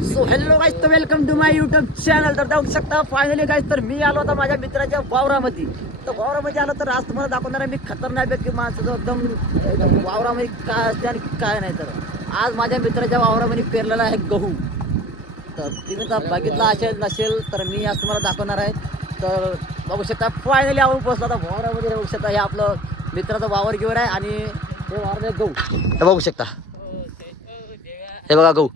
So hello guys, तर welcome to my YouTube channel. तर जाऊ शकता फायनली गाईज, तर मी आलो होता माझ्या मित्राच्या वावरामध्ये. तर वावरामध्ये आलो तर आज तुम्हाला दाखवणार आहे मी खतरनाक व्यक्ती माणसाचं एकदम वावरामध्ये काय असते आणि काय नाही. तर आज माझ्या मित्राच्या वावरामध्ये पेरलेला आहे गहू. तर तुम्ही तर बघितला असेल नसेल तर मी आज तुम्हाला दाखवणार आहे. तर बघू शकता फायनली आपण पोहोचलो आता वावरामध्ये. बघू शकता हे आपलं मित्राचं वावर घेऊन आहे आणि हे वावर गहू हे बघू शकता. हे बघा गहू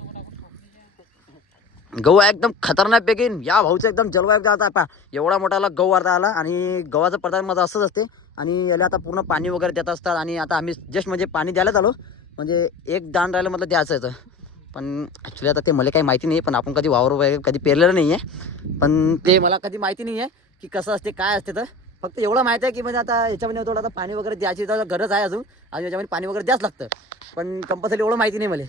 गहू एकदम खतरनाक पैकी या भाऊचं एकदम जलवा एकदा आता एवढा मोठाला गहू वाढता आला. आणि गव्हाचं पदार्थ माझं असंच असते आणि याला आता पूर्ण पाणी वगैरे देत असतात. आणि आता आम्ही जस्ट म्हणजे पाणी द्यायलाच आलो, म्हणजे एक दाण राहिलं म्हटलं द्यायचं आहे. पण ॲक्च्युली आता ते मला काही माहिती नाही, पण आपण कधी वावर वगैरे कधी पेरलेलं नाही आहे. पण ते मला कधी माहिती नाही आहे की कसं असते काय असते. तर फक्त एवढं माहिती आहे की म्हणजे आता याच्यामध्ये थोडं आता पाणी वगैरे द्यायची तर गरज आहे अजून, आणि याच्यामध्ये पाणी वगैरे द्याच लागतं. पण कंपल्सरी एवढं माहिती नाही मला.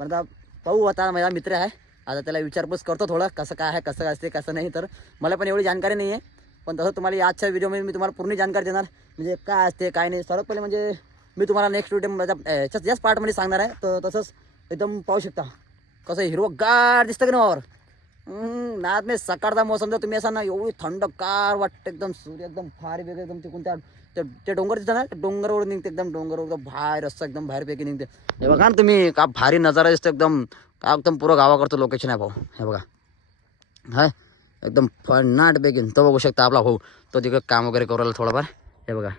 पण आता पाहू, आता माझा मित्र आहे, आता त्याला विचारपूस करतो थोडं कसं काय आहे, कसं असते कसं नाही. तर मला पण एवढी जानकारी नाही आहे, पण तसं तुम्हाला याच्या व्हिडिओमध्ये मी तुम्हाला पूर्ण जानकारी देणार, म्हणजे काय असते काय नाही. सर्वात पहिले म्हणजे मी तुम्हाला नेक्स्ट व्हिडिओ माझ्या याच पार्टमध्ये सांगणार आहे. तर तसंच एकदम पाहू शकता कसं हिरवगार दिसतं की नाही वावर. नाद नाही सकाळचा मोसम जर तुम्ही असा ना एवढी थंडगार वाटतं, एकदम सूर्य एकदम फार वेगळं एकदम तिकून ते डोंगर दिसतं ना, डोंगरावर निघते एकदम, डोंगरावर एकदम बाहेर रस्ता एकदम बाहेरपैकी निघते. हे बघा ना तुम्ही का भारी नजारा दिसतो एकदम, का एकदम पुरं गावाकडचं लोकेशन आहे भाऊ. हे बघा हा एकदम फन्नाटपैकी. तो बघू शकता आपला भाऊ, तो तिकडं काम वगैरे करू राहिला थोडंफार. हे बघा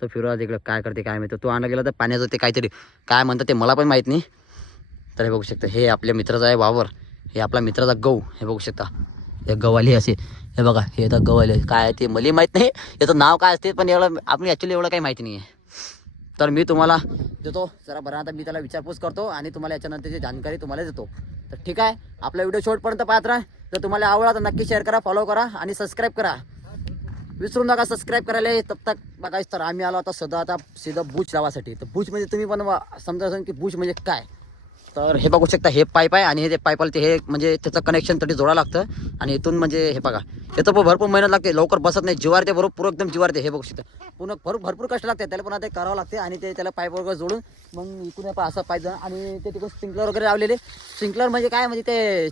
तो फिरवा तिकडं काय करते काय माहिती. तो आणला गेला तर पाण्याचं ते काहीतरी काय म्हणतात ते मला पण माहीत नाही. तर हे बघू शकता हे आपल्या मित्राचा आहे वावर, हे आपला मित्राचा गहू. हे बघू शकता हे गव्हाली असे. हे बघा हे तर गव्हाली काय आहे ते मला माहीत नाही, याचं नाव काय असते, पण एवढं आपण ॲक्च्युली एवढं काही माहिती नाही आहे. तर मी तुम्हाला देतो जरा बरं, आता मी त्याला विचारपूस करतो आणि तुम्हाला याच्यानंतरची जानकारी तुम्हाला देतो. तर ठीक आहे, आपला व्हिडिओ शेवटपर्यंत पाहत राहा. जर तुम्हाला आवडला तर नक्की शेअर करा, फॉलो करा आणि सबस्क्राईब करा. विसरू नका सबस्क्राईब करायला. तब तक बघायचं. तर आम्ही आलो आता सध्या आता सीधा बूच लावासाठी. तर बूच म्हणजे तुम्ही पण समजा असेल की बूच म्हणजे काय. तर हे बघू शकता हे पाईप आहे आणि हे पाईपाला ते हे म्हणजे त्याचं कनेक्शन तरी जोडा लागतं. आणि इथून म्हणजे हे बघा याचं पण भरपूर मेहनत लागते, लवकर बसत नाही, जिवार ते बरोबर एकदम जिवार ते. हे बघू शकता पूर्ण भरपूर कष्ट लागते त्याला, पण आता करावं लागते. आणि ते त्याला पाईप वगैरे जोडून मग इकडून असं पाईप जाणं आणि ते तिकडून स्प्रिंकलर वगैरे लावलेले. स्प्रिंकलर म्हणजे काय, म्हणजे ते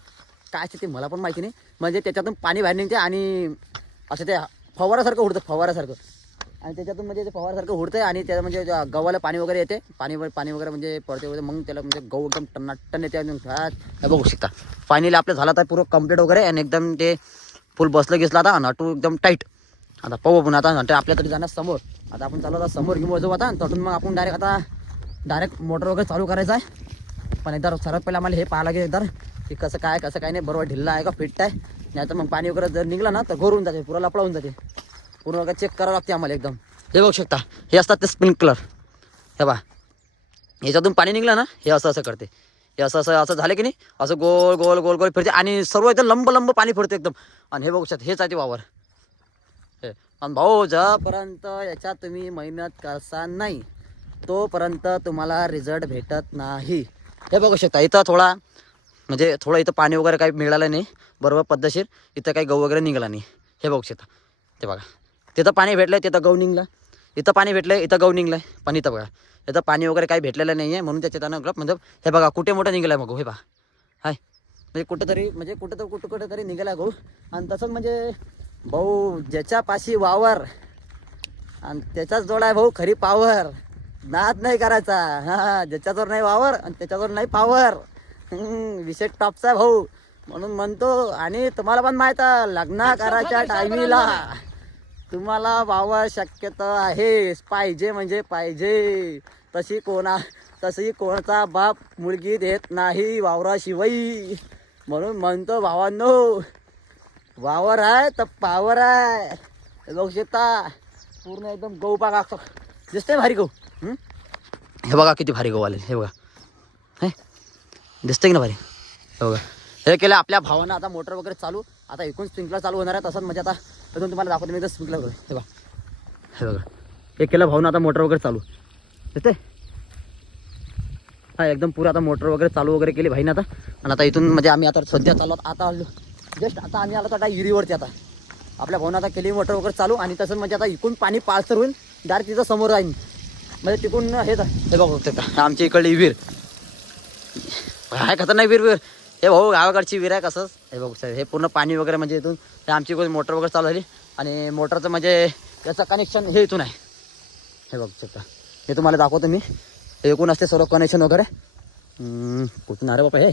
काय असते ते मला पण माहिती नाही. म्हणजे त्याच्यातून पाणी बाहेर निघते आणि असं ते फवारासारखं उडतं, फवारासारखं. आणि त्याच्यातून म्हणजे ते फवारासारखं उडतं आणि त्याला म्हणजे गव्हाला पाणी वगैरे येते, पाणी वगैरे म्हणजे पडते वगैरे, मग त्याला म्हणजे गहू एकदम टन्नाटन येते. हे बघू शकता फायनली आपलं झालं आता पूर्ण कम्प्लीट वगैरे आणि एकदम ते फुल बसलं घेसलं आता नटू एकदम टाईट. आता पाहू आपण आता आपल्याकडे जाणार समोर. आता आपण चालू आता समोर घेऊन जाऊ आता, तटून मग आपण डायरेक्ट मोटर वगैरे चालू करायचं आहे. पण एकदा सर्वात पहिला आम्हाला हे पाहायला लागेल एकदा की कसं काय नाही, बरोबर ढिल्ला आहे का फिट आहे. नाही तर मग पाणी वगैरे जर निघलं ना तर घोरून जाते, पुरा लपळा होऊन जाते. पूर्ण वगैरे चेक करावं लागते आम्हाला एकदम. हे बघू शकता हे असतात ते स्प्रिंकलर. हे बा याच्यातून पाणी निघलं ना हे असं करते. हे असं झालं की नाही, असं गोल गोल गोल गोल फिरते आणि सर्व एकदम लंब पाणी फिरते एकदम. आणि हे बघू शकता हेच आहे ते वावर. हे आणि भाऊ जोपर्यंत याच्यात तुम्ही मेहनत करसा नाही तोपर्यंत तुम्हाला रिझल्ट भेटत नाही. हे बघू शकता इथं थोडं इथं पाणी वगैरे काही मिळालं नाही बरोबर पद्धतशीर, इथं काही गहू वगैरे निघाला नाही. हे बघू शकता ते बघा तिथं पाणी भेटलं तिथं गहू निघला, इथं पाणी भेटलं इथं गहू निघलं. पण इथं बघा इथं पाणी वगैरे काही भेटलेलं नाही आहे, म्हणून त्याच्यात म्हणजे हे बघा कुठे मोठं निघालं आहे मग हे बघा. हाय म्हणजे कुठं तरी निघाला गहू. आणि तसंच म्हणजे भाऊ ज्याच्यापाशी वावर आणि त्याचाच जोड आहे भाऊ खरी पावर. नाद नाही करायचा. हां ज्याच्याजवळ नाही वावर आणि त्याच्याजवळ नाही पावर, विषय टॉपचा आहे भाऊ. म्हणून म्हणतो. आणि तुम्हाला पण माहीत आहे लग्न करायच्या टायमीला तुम्हाला वावर शक्यतो आहे पाहिजे, म्हणजे पाहिजे. तशी कोणाचा बाप मुलगी देत नाही वावराशिवाय. म्हणून म्हणतो भावांनो वावर आहे तर पावर आहे. बघू शकता पूर्ण एकदम गहू पाका दिसतंय भारी गहू. हे बघा किती भारी गहू आले. हे बघा हे दिसतंय की ना भारी. हे बघा हे केलं आपल्या भावानं. आता मोटर वगैरे चालू, आता एकूण स्प्रिंकलर चालू होणार आहे. तसंच म्हणजे आता अजून तुम्हाला दाखवतो मी एकदा स्प्रिंकलर वगैरे. हे बघा हे केलं भाऊनं आता मोटर वगैरे चालू दिसते. हा एकदम पुरं आता मोटर वगैरे चालू वगैरे केली भाईनं आता. आणि आता इथून म्हणजे आम्ही आता सध्या चालू आता जस्ट आता आम्ही आलो आता विहिरीवरती. आता आपल्या भाऊनं आता केली मोटर वगैरे चालू. आणि तसंच म्हणजे आता इकडून पाणी पाळसर होईल डायरेक्ट तिथं समोर राहील, म्हणजे तिकडून हे बघू शकता आमच्या इकडली विहीर. काय खतरनाक विहीर हे भाऊ गावाकडची विहीर आहे कसंच हे बघू साहेब हे पूर्ण पाणी वगैरे म्हणजे इथून हे आमची कोणी मोटर वगैरे चालू झाली आणि मोटरचं म्हणजे याचं कनेक्शन हे इथून आहे. हे बघू शकता हे तुम्हाला दाखवतो मी हे एकूण असते सर्व कनेक्शन वगैरे. कुठून अरे बापा हे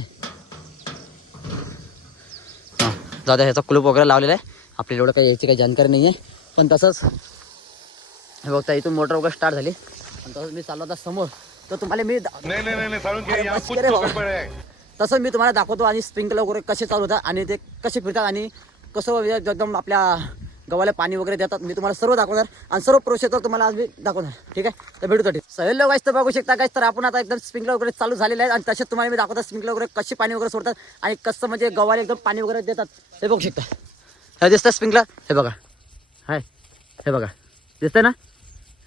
हां जाऊ द्या ह्याचा कुलूप वगैरे लावलेला आहे आपल्याला एवढं काही याची काही जानकारी नाही आहे पण तसंच हे बघता इथून मोटर वगैरे स्टार्ट झाली आणि तसंच मी चाललो होता समोर तर तुम्हाला मी तसं मी तुम्हाला दाखवतो आणि स्प्रिंकलर वगैरे कसे चालू होतात आणि ते कसे फिरतात आणि कसं एकदम आपल्या गव्हाला पाणी वगैरे देतात मी तुम्हाला सर्व दाखवणार आणि सर्व प्रोसेसर तुम्हाला आज मी दाखवणार. ठीक आहे तर भेटू सहल गाईस तर बघू शकता गाईस तर आपण आता एकदम स्प्रिंकलर वगैरे चालू झालेले आहेत आणि तसेच तुम्हाला मी दाखवतो स्प्रिंकलर वगैरे कसे पाणी वगैरे सोडतात आणि कसं म्हणजे गव्हाला एकदम पाणी वगैरे देतात हे बघू शकता. हे दिसतं स्प्रिंकलर हे बघा हाय हे बघा दिसतंय ना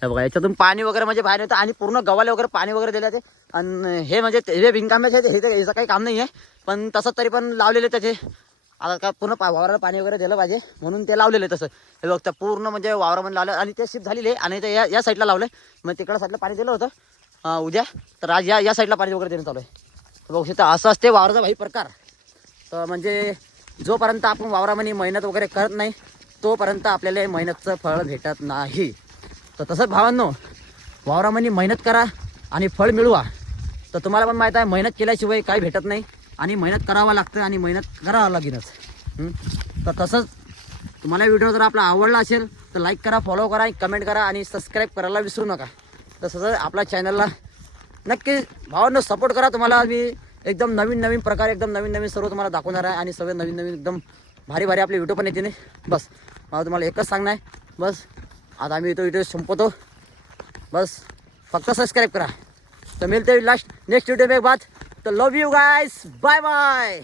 हे बघा याच्यातून पाणी वगैरे म्हणजे बाहेर येतं आणि पूर्ण गव्हाला वगैरे पाणी वगैरे दिलं ते आणि हे म्हणजे हे बिनकामाचे हे याचं काही काम नाही आहे पण तसं तरी पण लावलेले त्याचे आता का पूर्ण वावराला पाणी वगैरे दिलं पाहिजे म्हणून ते लावलेलं आहे तसं. हे बघता पूर्ण म्हणजे वावरामध्ये लावलं आणि ते शिफ्ट झालेले आणि ते या साईडला लावलं मग तिकडं साईडला पाणी दिलं होतं उद्या तर आज या साईडला पाणी वगैरे देणं चालू आहे. बघू शकता असं असते वावराचा भाई प्रकार. तर म्हणजे जोपर्यंत आपण वावरामध्ये मेहनत वगैरे करत नाही तोपर्यंत आपल्याला मेहनतचं फळ भेटत नाही. तर तसंच भावांनो वावरामध्ये मेहनत करा आणि फळ मिळवा. तर तुम्हाला पण माहीत आहे मेहनत केल्याशिवाय काही भेटत नाही आणि मेहनत करावं लागतं आणि मेहनत करावं लागेलच. तर तसंच तुम्हाला व्हिडिओ जर आपला आवडला असेल तर लाईक करा फॉलो करा कमेंट करा आणि सबस्क्राईब करायला विसरू नका. तसंच आपल्या चॅनलला नक्की भावांनो सपोर्ट करा. तुम्हाला मी एकदम नवीन प्रकारे एकदम नवीन सर्व तुम्हाला दाखवणार आहे आणि सगळे नवीन एकदम भारी आपले व्हिडिओ पण येते नाही. बस मला तुम्हाला एकच सांगणं आहे बस आता आम्ही तो व्हिडिओ संपवतो बस फक्त सबस्क्राईब करा. तर मिळते नेक्स्ट व्हिडिओ में बात. तो लव यू गाइस बाय बाय.